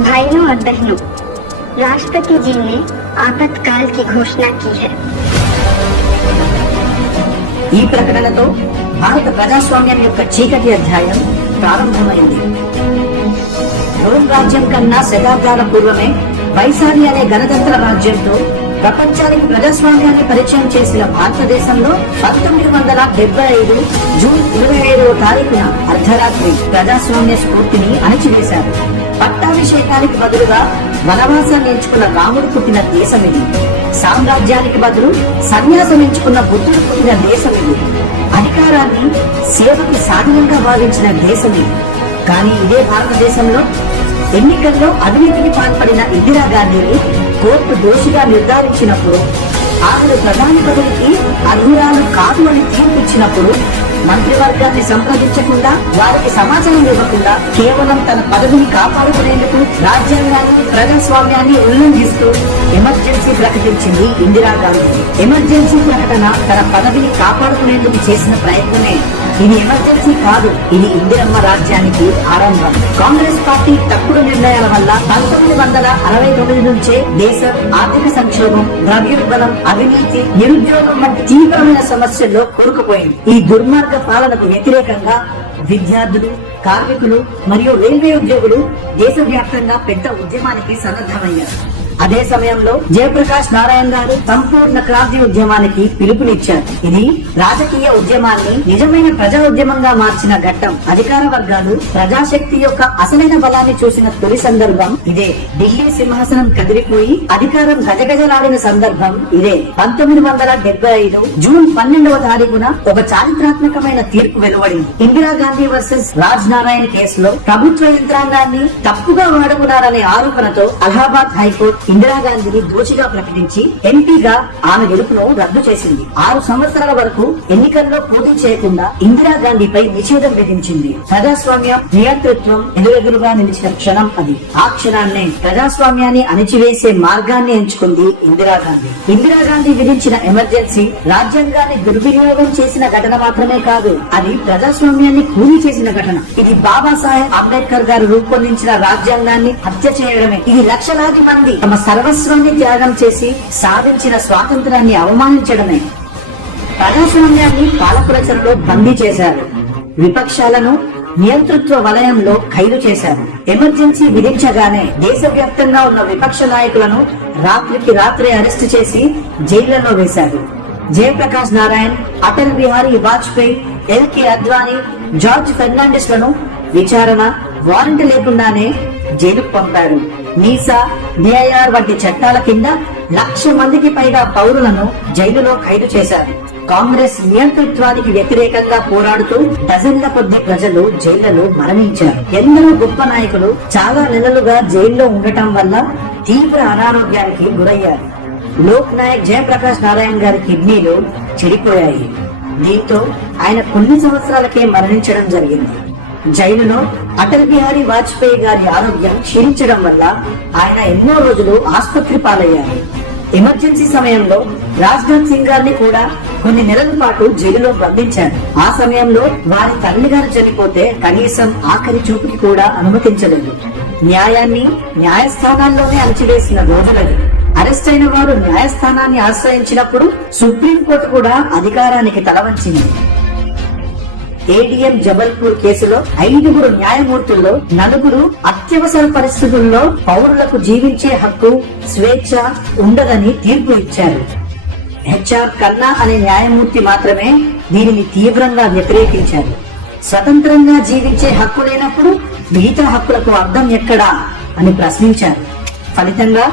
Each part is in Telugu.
भाइयों और बहनों राष्ट्रपति जी ने आपातकाल की घोषणा की है ఈ ప్రకటనతో భారత ప్రజాస్వామ్యం యొక్క చీకటి అధ్యాయం ప్రారంభమైంది రోమ్ రాజ్యం కన్నా శతాబ్దాల పూర్వమే వైశాలి అనే గణతంత్ర రాజ్యంతో ప్రపంచానికి ప్రజాస్వామ్యాన్ని పరిచయం చేసిన భారతదేశంలో పంతొమ్మిది వందల డెబ్బై ఐదు జూన్ ఇరవై ఐదవ తారీఖున అర్ధరాత్రి ప్రజాస్వామ్య స్ఫూర్తిని అణచివేశారు పట్టాభిషేకానికి బదులుగా వనవాసం ఎంచుకున్న రాముడు పుట్టిన దేశం ఇది. సామ్రాజ్యానికి బదులు సన్యాసం ఎంచుకున్న బుద్ధుడు పుట్టిన దేశం ఇది. అధికారాన్ని సేవకు సాధనంగా భావించిన దేశం ఇది. కానీ ఇదే భారతదేశంలో ఎన్నికల్లో అవినీతికి పాల్పడిన ఇందిరాగాంధీని కోర్టు దోషిగా నిర్ధారించినప్పుడు ఆమెను ప్రధాని పదవికి అర్హురాలు కాదు అని తీర్పిచ్చినప్పుడు మంత్రివర్గాన్ని సంప్రదించకుండా వారికి సమాచారం ఇవ్వకుండా కేవలం తన పదవిని కాపాడుకునేందుకు రాజ్యాంగాన్ని ప్రజాస్వామ్యాన్ని ఉల్లంఘిస్తూ ఎమర్జెన్సీ ప్రకటించింది ఇందిరాగాంధీ. ఎమర్జెన్సీ ప్రకటన తన పదవిని కాపాడుకునేందుకు చేసిన ప్రయత్నమే ఇది ఎమర్జెన్సీ కాదు. ఇది ఇందిరమ్మ రాజ్యానికి ఆరంభం. కాంగ్రెస్ పార్టీ తప్పుడు నిర్ణయాల వల్ల పంతొమ్మిది వందల అరవై తొమ్మిది నుంచే దేశం ఆర్థిక సంక్షోభం ద్రవ్యోద్బలం అవినీతి నిరుద్యోగం వంటి తీవ్రమైన సమస్యల్లో కోరుకుపోయింది. ఈ దుర్మార్గ పాలనకు వ్యతిరేకంగా విద్యార్థులు కార్మికులు మరియు రైల్వే ఉద్యోగులు దేశవ్యాప్తంగా పెద్ద ఉద్యమానికి సన్నద్ధమయ్యారు. అదే సమయంలో జయప్రకాష్ నారాయణ గారు సంపూర్ణ క్రాంతి ఉద్యమానికి పిలుపునిచ్చారు. ఇది రాజకీయ ఉద్యమాన్ని నిజమైన ప్రజా ఉద్యమంగా మార్చిన ఘట్టం. అధికార వర్గాలు ప్రజాశక్తి యొక్క అసలైన బలాన్ని చూసిన తొలి సందర్భం ఇదే. ఢిల్లీ సింహాసనం కదిలిపోయి అధికారం గజగజలాడిన సందర్భం ఇదే. పంతొమ్మిది వందల డెబ్బై ఐదు జూన్ పన్నెండవ తారీఖున ఒక చారిత్రాత్మకమైన తీర్పు వెలువడింది. ఇందిరాగాంధీ వర్సెస్ రాజ్ నారాయణ్ కేసులో ప్రభుత్వ యంత్రాంగాన్ని తప్పుగా వాడుకున్నారనే ఆరోపణతో అలహాబాద్ హైకోర్టు ఇందిరాగాంధీని దోషిగా ప్రకటించి ఎంపీగా ఆమె గెలుపును రద్దు చేసింది. ఆరు సంవత్సరాల వరకు ఎన్నికల్లో పోటీ చేయకుండా ఇందిరాగాంధీపై నిషేధం విధించింది. ప్రజాస్వామ్యం నియంతృత్వం ఎదురెదురుగా నిలిచిన క్షణం అది. ఆ క్షణాన్నే ప్రజాస్వామ్యాన్ని అణిచివేసే మార్గాన్ని ఎంచుకుంది ఇందిరాగాంధీ. ఇందిరాగాంధీ విధించిన ఎమర్జెన్సీ రాజ్యాంగాన్ని దుర్వినియోగం చేసిన ఘటన మాత్రమే కాదు అది ప్రజాస్వామ్యాన్ని కూలీ చేసిన ఘటన. ఇది బాబాసాహెబ్ అంబేద్కర్ గారు రూపొందించిన రాజ్యాంగాన్ని హత్య చేయడమే. ఇది లక్షలాది మంది తమ సర్వస్వాన్ని త్యాగం చేసి సాధించిన స్వాతంత్రాన్ని అవమానించడమే. ప్రజాస్వామ్యాన్ని పాలకురచనలో బందీ చేశారు. విపక్షాలను నియంతృత్వ వలయంలో ఖైదు చేశారు. ఎమర్జెన్సీ విధించగానే దేశవ్యాప్తంగా ఉన్న విపక్ష నాయకులను రాత్రికి రాత్రే అరెస్టు చేసి జైళ్ళలో వేశారు. జయప్రకాష్ నారాయణ్ అటల్ బిహారీ వాజ్పేయి ఎల్కే అద్వానీ జార్జ్ ఫెర్నాండిస్లను విచారణ వారెంట్ లేకుండానే జైలుకు పంపారు. నీసా డిఐఆర్ వంటి చట్టాల కింద లక్ష మందికి పైగా పౌరులను జైలులో ఖైదు చేశారు. కాంగ్రెస్ నియంతృత్వానికి వ్యతిరేకంగా పోరాడుతూ డజన్ల కొద్ది ప్రజలు జైళ్ళలో మరణించారు. ఎందరో గొప్ప నాయకులు చాలా నెలలుగా జైల్లో ఉండటం వల్ల తీవ్ర అనారోగ్యానికి గురయ్యారు. లోక్ నాయక్ జయప్రకాష్ నారాయణ గారి కిడ్నీలు చెడిపోయాయి. దీంతో ఆయన కొన్ని సంవత్సరాలకే మరణించడం జరిగింది. జైలులో అటల్ బిహారీ వాజ్పేయి గారి ఆరోగ్యం క్షీణించడం వల్ల ఆయన ఎన్నో రోజులు ఆసుపత్రి పాలయ్యారు. ఎమర్జెన్సీ సమయంలో రాజ్నాథ్ సింగ్ గారిని కూడా కొన్ని నెలల పాటు జైలులో బంధించారు. ఆ సమయంలో వారి తల్లి గారు చనిపోతే కనీసం ఆఖరి చూపుకి కూడా అనుమతించలేదు. న్యాయాన్ని న్యాయస్థానాల్లోనే అణచివేసిన రోజులది అరెస్ట్ అయిన వారు న్యాయస్థానాన్ని ఆశ్రయించినప్పుడు సుప్రీంకోర్టు కూడా అధికారానికి తలవంచింది. ఏడిఎం జబల్పూర్ కేసులో ఐదుగురు న్యాయమూర్తుల్లో నలుగురు అత్యవసర పరిస్థితుల్లో పౌరులకు జీవించే హక్కు స్వేచ్ఛ ఉండదని తీర్పు ఇచ్చారు. హెచ్ఆర్ కన్నా అనే న్యాయమూర్తి మాత్రమే దీనిని తీవ్రంగా వ్యతిరేకించారు. స్వతంత్రంగా జీవించే హక్కు లేనప్పుడు మిగతా హక్కులకు అర్థం ఎక్కడా అని ప్రశ్నించారు. ఫలితంగా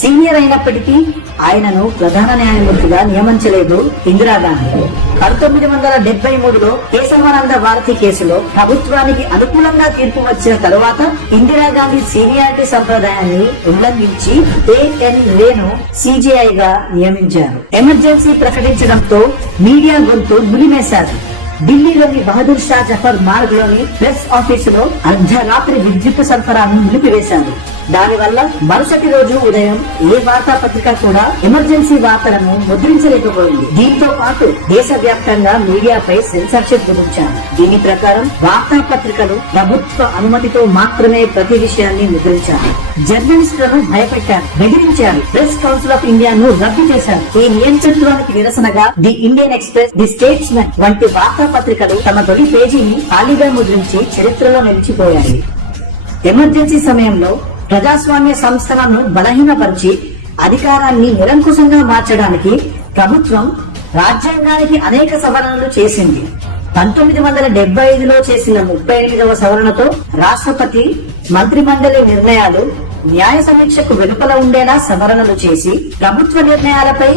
సీనియర్ అయినప్పటికీ ఆయనను ప్రధాన న్యాయమూర్తిగా నియమించలేదు ఇందిరాగాంధీ. పంతొమ్మిది వందల డెబ్బై మూడులో కేశవానంద భారతి కేసులో ప్రభుత్వానికి అనుకూలంగా తీర్పు వచ్చిన తరువాత ఇందిరాగాంధీ సీనియారిటీ సంప్రదాయాన్ని ఉల్లంఘించి ఏఎన్ రేను సిజిఐ గా నియమించారు. ఎమర్జెన్సీ ప్రకటించడంతో మీడియా గొంతు గులిమేశారు ఢిల్లీలోని బహదూర్ షా జఫర్ మార్గ్లోని ప్రెస్ ఆఫీసులో అర్ధరాత్రి విద్యుత్ సరఫరాను నిలిపివేశారు. దానివల్ల మరుసటి రోజు ఉదయం ఏ వార్తాపత్రిక కూడా ఎమర్జెన్సీ వార్తలను ముద్రించలేకపోయింది. దీంతో పాటు దేశవ్యాప్తంగా మీడియాపై సెన్సర్షిప్ విధించారు. దీని ప్రకారం వార్తాపత్రికలు ప్రభుత్వ అనుమతితో మాత్రమే ప్రతి విషయాన్ని ముద్రించారు. జర్నలిస్టులను భయపెట్టారు బెదిరించారు. ప్రెస్ కౌన్సిల్ ఆఫ్ ఇండియాను రద్దు చేశారు. ఈ నియంతృత్వానికి నిరసనగా the Indian Express the Statesman వంటి వార్తాపత్రికలు తమ తొలి పేజీని ఖాళీగా ముద్రించి చరిత్రలో నిలిచిపోయాయి. ఎమర్జెన్సీ సమయంలో ప్రజాస్వామ్య సంస్థలను బలహీనపరిచి అధికారాన్ని నిరంకుశంగా మార్చడానికి ప్రభుత్వం రాజ్యాంగానికి అనేక సవరణలు చేసింది. పంతొమ్మిది వందల డెబ్బై ఐదులో చేసిన ముప్పై ఎనిమిదవ సవరణతో రాష్ట్రపతి మంత్రిమండలి నిర్ణయాలు న్యాయ సమీక్షకు వెలుపల ఉండేలా సవరణలు చేసి ప్రభుత్వ నిర్ణయాలపై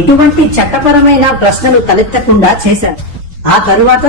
ఎటువంటి చట్టపరమైన ప్రశ్నలు తలెత్తకుండా చేశారు. ఆ తరువాత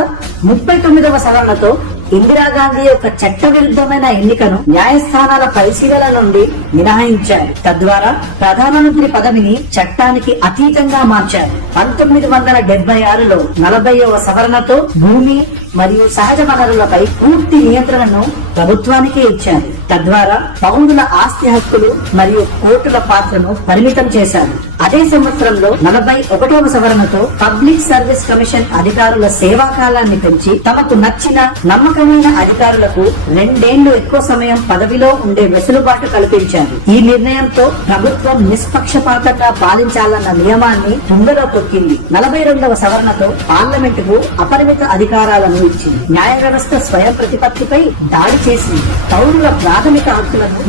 ముప్పై తొమ్మిదవ సవరణతో ఇందిరాగాంధీ యొక్క చట్ట విరుద్ధమైన ఎన్నికను న్యాయస్థానాల పరిశీలన నుండి మినహాయించారు. తద్వారా ప్రధానమంత్రి పదవిని చట్టానికి అతీతంగా మార్చారు. పంతొమ్మిది వందల డెబ్బై ఆరులో నలభైవ సవరణతో భూమి మరియు సహజ వనరులపై పూర్తి నియంత్రణను ప్రభుత్వానికే ఇచ్చారు. తద్వారా పౌరుల ఆస్తి హక్కులు మరియు కోర్టుల పాత్రను పరిమితం చేశారు. అదే సంవత్సరంలో నలభై ఒకటవ సవరణతో పబ్లిక్ సర్వీస్ కమిషన్ అధికారుల సేవా కాలాన్ని పెంచి తమకు నచ్చిన నమ్మకమైన అధికారులకు రెండేళ్ళు ఎక్కువ సమయం పదవిలో ఉండే వెసులుబాటు కల్పించారు. ఈ నిర్ణయంతో ప్రభుత్వం నిష్పక్షపాతంగా పాలించాలన్న నియమాన్ని తుంగలో తొక్కింది నలభై రెండవ సవరణతో పార్లమెంటుకు అపరిమిత అధికారాలను ఇచ్చింది. న్యాయ వ్యవస్థ స్వయం ప్రతిపత్తిపై దాడి చేసింది. పౌరుల ప్రాథమిక హక్కులను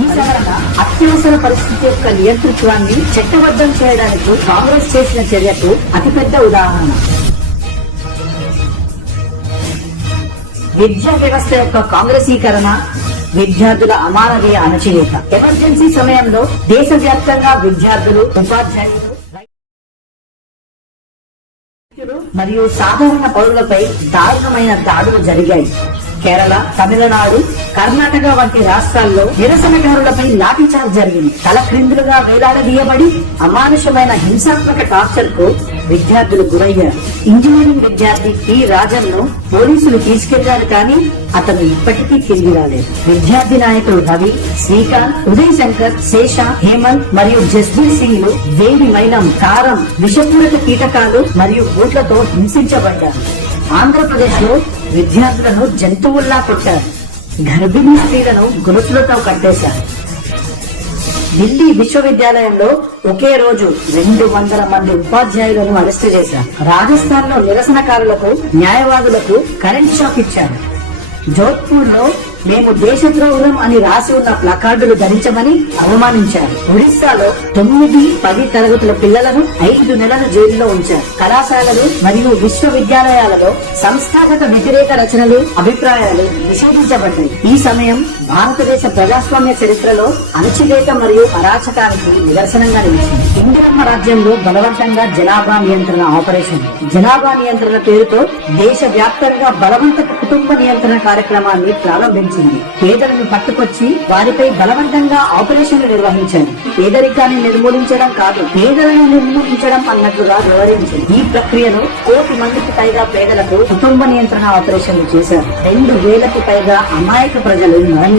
అత్యవసర పరిస్థితి యొక్క నియంతృత్వాన్ని చట్టబద్ధం చేయడానికి కాంగ్రెస్ చేసిన చర్యకు అతిపెద్ద ఉదాహరణ. విద్యా వ్యవస్థ యొక్క కాంగ్రెసీకరణ విద్యార్థుల అమానవీయ అణచివేత. ఎమర్జెన్సీ సమయంలో దేశవ్యాప్తంగా విద్యార్థులు ఉపాధ్యాయులు మరియు సాధారణ పౌరులపై దారుణమైన దాడులు జరిగాయి. కేరళ తమిళనాడు కర్ణాటక వంటి రాష్ట్రాల్లో నిరసనకారులపై లాఠీచార్జ్ జరిగింది. తల క్రిందులుగా వేలాడదీయబడి అమానుషమైన హింసాత్మక టార్చర్కు విద్యార్థులు గురయ్యారు. ఇంజనీరింగ్ విద్యార్థి టి. రాజన్ను పోలీసులు తీసుకెళ్ళారు కానీ అతను ఇప్పటికీ తిరిగి రాలేదు. విద్యార్థి నాయకులు రవి శ్రీకాంత్ ఉదయ్ శంకర్ శేష హేమంత్ మరియు జస్బీర్ సింగ్లు వేడి మైనం కారం విషపూరిత కీటకాలు మరియు బూట్లతో హింసించబడ్డారు. ఆంధ్రప్రదేశ్లో విద్యార్థులను జంతువుల్లా కొట్టారు. గర్భిణీ స్త్రీలను గొలుసులతో కట్టేశారు. ఢిల్లీ విశ్వవిద్యాలయంలో ఒకే రోజు రెండు వందల మంది ఉపాధ్యాయులను అరెస్టు చేశారు. రాజస్థాన్లో నిరసనకారులకు న్యాయవాదులకు కరెంట్ షాక్ ఇచ్చారు. జోధ్పూర్లో మేము దేశద్రోహులం అని రాసి ఉన్న ప్లకార్డులు ధరించమని అవమానించారు. ఒడిశాలో తొమ్మిది పది తరగతుల పిల్లలను ఐదు నెలలు జైల్లో ఉంచారు. కళాశాలలు మరియు విశ్వవిద్యాలయాలలో సంస్థాగత వ్యతిరేక రచనలు అభిప్రాయాలు నిషేధించబడ్డాయి. ఈ సమయం భారతదేశ ప్రజాస్వామ్య చరిత్రలో అణచివేత మరియు అరాచకానికి నిదర్శనంగా నిలిచింది. ఇందిరమ్మ రాజ్యంలో బలవంతంగా జనాభా నియంత్రణ ఆపరేషన్. జనాభా నియంత్రణ పేరుతో దేశ వ్యాప్తంగా బలవంతపు కుటుంబ నియంత్రణ కార్యక్రమాన్ని ప్రారంభించింది. పేదలను పట్టుకొచ్చి వారిపై బలవంతంగా ఆపరేషన్లు నిర్వహించారు పేదరికాన్ని నిర్మూలించడం కాదు పేదలను నిర్మూలించడం అన్నట్లుగా వివరించింది. ఈ ప్రక్రియలో కోటి మందికి పైగా పేదలకు కుటుంబ నియంత్రణ ఆపరేషన్లు చేశారు. రెండు వేలకు పైగా అమాయక ప్రజలు మరణించారు.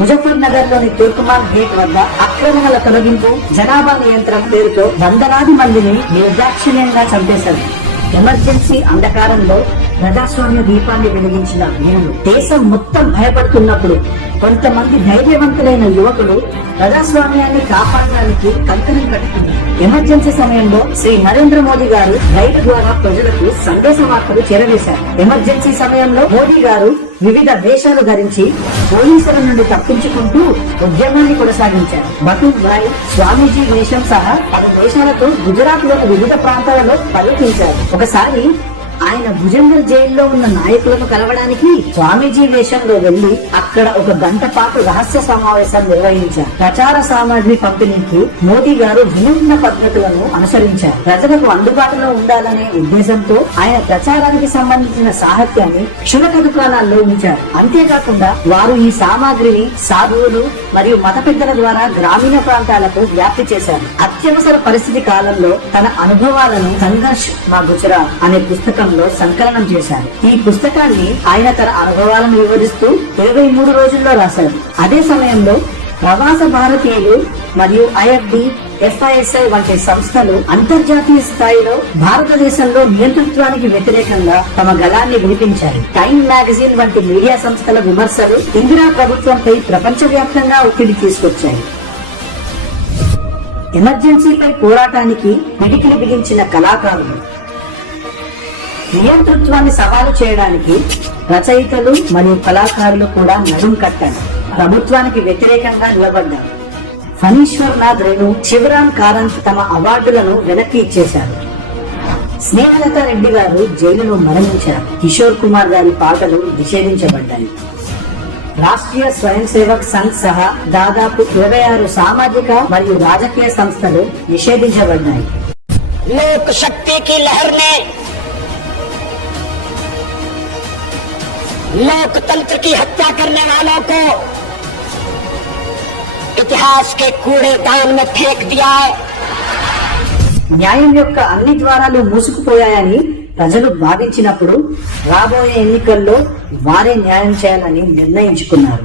ముజఫర్నగర్లోని తుర్కుమాన్ గేట్ వద్ద ఆక్రమణల తొలగింపు జనాభా నియంత్రణ పేరుతో వందలాది మందిని నిర్దాక్షిణ్యంగా చంపేశారు. ఎమర్జెన్సీ అంధకారంలో ప్రజాస్వామ్య దీపాన్ని వెలిగించిన నేను దేశం మొత్తం భయపడుతున్నప్పుడు కొంతమంది ధైర్యవంతులైన యువకులు ప్రజాస్వామ్యాన్ని కాపాడడానికి కంకణం కట్టుకున్నారు. ఎమర్జెన్సీ సమయంలో శ్రీ నరేంద్ర మోదీ గారు రైలు ద్వారా ప్రజలకు సందేశ వార్తలు చేరవేశారు. ఎమర్జెన్సీ సమయంలో మోదీ గారు వివిధ వేషాలు ధరించి పోలీసుల నుండి తప్పించుకుంటూ ఉద్యమాన్ని కొనసాగించారు. బతుక్ భాయ్ స్వామీజీ వేషం సహా పలు వేషాలతో గుజరాత్లోని వివిధ ప్రాంతాలలో పర్యటించారు. ఒకసారి ఆయన భుజంగల్ జైల్లో ఉన్న నాయకులను కలవడానికి స్వామీజీ వేషంలో వెళ్ళి అక్కడ ఒక గంట పాటు రహస్య సమావేశం నిర్వహించారు. ప్రచార సామాగ్రి పంపిణీకి మోదీ గారు వినూత్న పద్ధతులను అనుసరించారు. ప్రజలకు అందుబాటులో ఉండాలనే ఉద్దేశంతో ఆయన ప్రచారానికి సంబంధించిన సాహిత్యాన్ని క్షుణక దుకాణాల్లో ఉంచారు. అంతేకాకుండా వారు ఈ సామాగ్రిని సాధువులు మరియు మత పెద్దల ద్వారా గ్రామీణ ప్రాంతాలకు వ్యాప్తి చేశారు. అత్యవసర పరిస్థితి కాలంలో తన అనుభవాలను సంఘర్ష్ మా గుజరాత్ అనే పుస్తకంలో సంకలనం చేశారు. ఈ పుస్తకాన్ని ఆయన తన అనుభవాలను వివరిస్తూ ఇరవై మూడు రోజుల్లో రాశారు. అదే సమయంలో ప్రవాస భారతీయులు మరియు ఐఎఫ్డి ఎఫ్ఐఎస్ఐ వంటి సంస్థలు అంతర్జాతీయ స్థాయిలో భారతదేశంలో నియంతృత్వానికి వ్యతిరేకంగా తమ గళాన్ని వినిపించాయి టైమ్ మ్యాగజైన్ వంటి మీడియా సంస్థల విమర్శలు ఇందిరా ప్రభుత్వంపై ప్రపంచవ్యాప్తంగా ఒత్తిడి తీసుకొచ్చాయి. ఎమర్జెన్సీపై పోరాటానికి పిడికిలి బిగించిన కళాకారులు. నియంతృత్వాన్ని సవాలు చేయడానికి రచయితలు మరియు కళాకారులు కూడా నడుం కట్టారు. ప్రభుత్వానికి వ్యతిరేకంగా నిలబడ్డారు. ఫణీశ్వర్ నాథ్ రేణు శివరాం కారంత్ తమ అవార్డులను వెనక్కి ఇచ్చేశారు స్నేహలత రెడ్డి గారు జైలులో మరణించారు కిషోర్ కుమార్ గారి పాటలు నిషేధించబడ్డాయి రాష్ట్రీయ స్వయం సేవక్ సంఘ్ సహా దాదాపు ఇరవై ఆరు సామాజిక మరియు రాజకీయ సంస్థలు నిషేధించబడ్డాయి लोक शक्ति की लहर ने लोकतंत्र की हत्या करने वालों को ఇతిహాస్ కే కూడే దాన్ మే ఫేక్ దియా న్యాయం యొక్క అన్ని ద్వారాలు మూసుకుపోయాయని ప్రజలు భావించినప్పుడు రాబోయే ఎన్నికల్లో వారే న్యాయం చేయాలని నిర్ణయించుకున్నారు.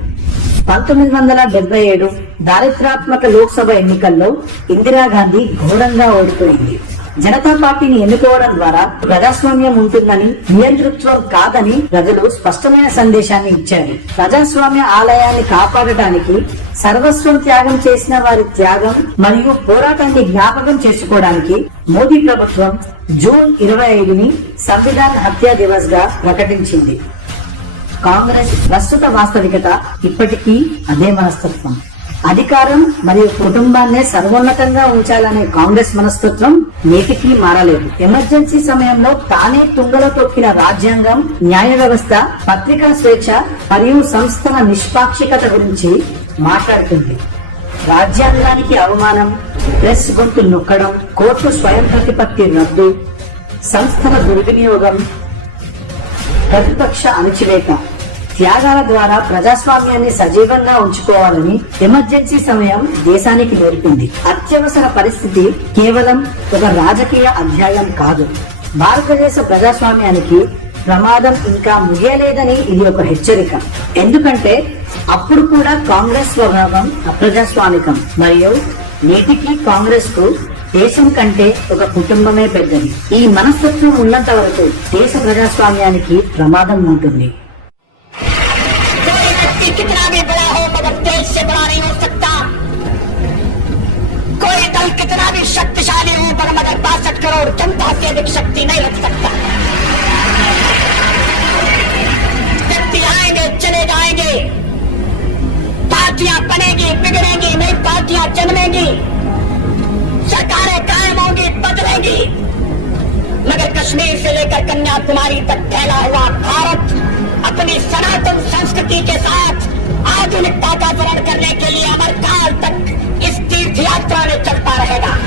పంతొమ్మిది వందల డెబ్బై ఏడు దారిద్రాత్మక లోక్సభ ఎన్నికల్లో ఇందిరాగాంధీ ఘోరంగా ఓడిపోయింది. జనతా పార్టీని ఎన్నుకోవడం ద్వారా ప్రజాస్వామ్యం ఉంటుందని నియంతృత్వం కాదని ప్రజలు స్పష్టమైన సందేశాన్ని ఇచ్చారు. ప్రజాస్వామ్య ఆలయాన్ని కాపాడటానికి సర్వస్వం త్యాగం చేసిన వారి త్యాగం మరియు పోరాటాన్ని జ్ఞాపకం చేసుకోవడానికి మోదీ ప్రభుత్వం జూన్ ఇరవై ఐదుని సంవిధాన హత్యా దివస్గా ప్రకటించింది. కాంగ్రెస్ ప్రస్తుత వాస్తవికత ఇప్పటికీ అదే మనస్తత్వం. అధికారం మరియు కుటుంబాన్నే సర్వోన్నతంగా ఉంచాలనే కాంగ్రెస్ మనస్తత్వం నేటికి మారలేదు. ఎమర్జెన్సీ సమయంలో తానే తుంగలో తొక్కిన రాజ్యాంగం న్యాయ వ్యవస్థ పత్రికా స్వేచ్ఛ మరియు సంస్థల నిష్పాక్షికత గురించి మాట్లాడుతుంది. రాజ్యాంగానికి అవమానం ప్రెస్ గొంతు నొక్కడం కోర్టు స్వయం ప్రతిపత్తి రద్దు సంస్థల దుర్వినియోగం ప్రతిపక్ష అణచివేత. త్యాగాల ద్వారా ప్రజాస్వామ్యాన్ని సజీవంగా ఉంచుకోవాలని ఎమర్జెన్సీ సమయం దేశానికి నేర్పింది. అత్యవసర పరిస్థితి కేవలం ఒక రాజకీయ అధ్యాయం కాదు. భారతదేశ ప్రజాస్వామ్యానికి ప్రమాదం ఇంకా ముగియలేదని ఇది ఒక హెచ్చరిక. ఎందుకంటే అప్పుడు కూడా కాంగ్రెస్ స్వభావం అప్రజాస్వామికం మరియు నేటికి కాంగ్రెస్కు దేశం కంటే ఒక కుటుంబమే పెద్దది. ఈ మనస్తత్వం ఉన్నంత వరకు దేశ ప్రజాస్వామ్యానికి ప్రమాదం ఉంటుంది. अत्यधिक शक्ति नहीं रख सकता। व्यक्ति आएँगे, चले जाएँगे। पार्टियाँ बनेगी, बिगड़ेंगी नई पार्टियाँ जन्मेंगी। सरकारें कायम होंगी, बदलेंगी। मगर कश्मीर से लेकर कन्याकुमारी तक फैला हुआ भारत, अपनी सनातन संस्कृति के साथ आधुनिकता का वर्ण करने के लिए अमरकाल तक इस तीर्थ यात्रा में चलता रहेगा।